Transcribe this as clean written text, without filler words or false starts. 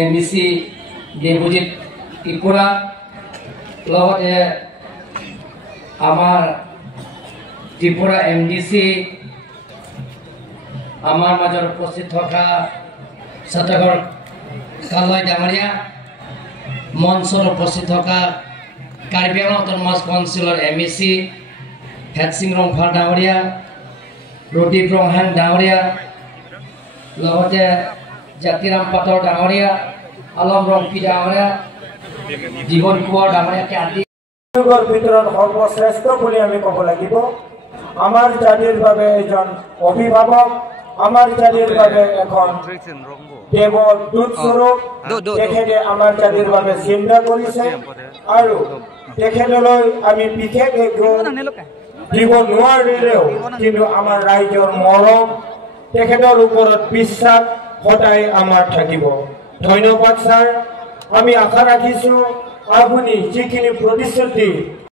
MDC Debjit Tripura আমাৰ Tripura MDC আমাৰ মাজৰ উপস্থিত থকা সতগৰ কালয় ডাঙৰীয়া মঞ্চৰ উপস্থিত থকা কাৰ্বি আংলং অটোনমাস কাউন্সিলৰ এমএসি হেডসিং ৰংফাল ডাঙৰীয়া ৰদীপ ৰংহাং ডাঙৰীয়া লগতে জাতিৰাম পাটৰ ডাঙৰীয়া আলম ৰংপি ডাঙৰীয়া জীবন কুঁৱৰ ডাঙৰীয়াকে আদি ভিতৰত সৰ্বশ্ৰেষ্ঠ বুলি আমি ক'ব লাগিব। আমাৰ জাতিৰ বাবে এজন অভিভাৱক, আমাৰ জাতিৰ বাবে এখন দেৱৰ দূত স্বৰূপ। তেখেতে আমাৰ জাতিৰ বাবে চিন্তা কৰিছে আৰু তেখেতলৈ আমি বিশেষ দিব নোৱাৰিলেও কিন্তু আমাৰ ৰাইজৰ মৰম, তেখেতৰ ওপৰত বিশ্বাস সদায় আমাৰ থাকিব। ধন্যবাদ ছাৰ। আমি আশা ৰাখিছোঁ আপুনি যিখিনি প্ৰতিশ্ৰুতি